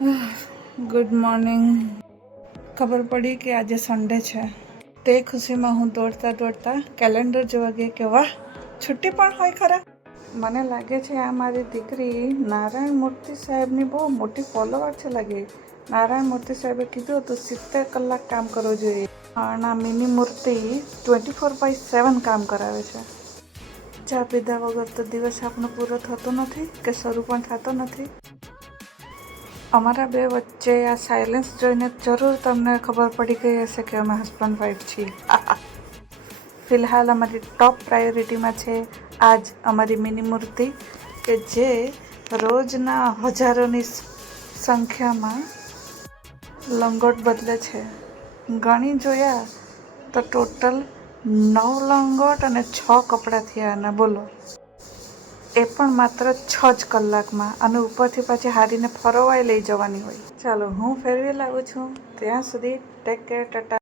Good morning. ખબર પડી કે આજે સન્ડે છે. તે ખુશીમાં હું દોડતા દોડતા કેલેન્ડર જોવા ગઈ કે વાહ, છુટ્ટી પણ હોય ખરા. મને લાગે છે આ મારી દીકરી નારાયણ મૂર્તિ સાહેબની બહુ મોટી ફોલોવર છે લાગે. નારાયણ મૂર્તિ સાહેબે કીધું હતું 70 કલાક કામ કરવું જોઈએ. અને આ મિની મૂર્તિ 24/7 કામ કરાવે છે. ચા પીધા વગર તો દિવસ આપણો પૂરો થતો નથી કે શરૂ પણ થતો નથી. અમારા બે વચ્ચે આ સાયલેન્સ જોઈને જરૂર તમને ખબર પડી ગઈ હશે કે અમે હસબન્ડ વાઈફ છીએ. ફિલહાલ અમારી ટોપ પ્રાયોરિટીમાં છે આજ અમારી મિની મૂર્તિ કે જે રોજના હજારોની સંખ્યામાં લંગોટ બદલે છે. ગણી જોયા તો ટોટલ 9 લંગોટ અને 6 કપડાં થયા. અને બોલો, એ પણ માત્ર 6 જ કલાકમાં. અને ઉપરથી પાછી હારીને ફરવાય લઈ જવાની હોય. ચાલો, હું ફેરવી લાવું છું. ત્યાં સુધી ટેક કેર, ટાટા.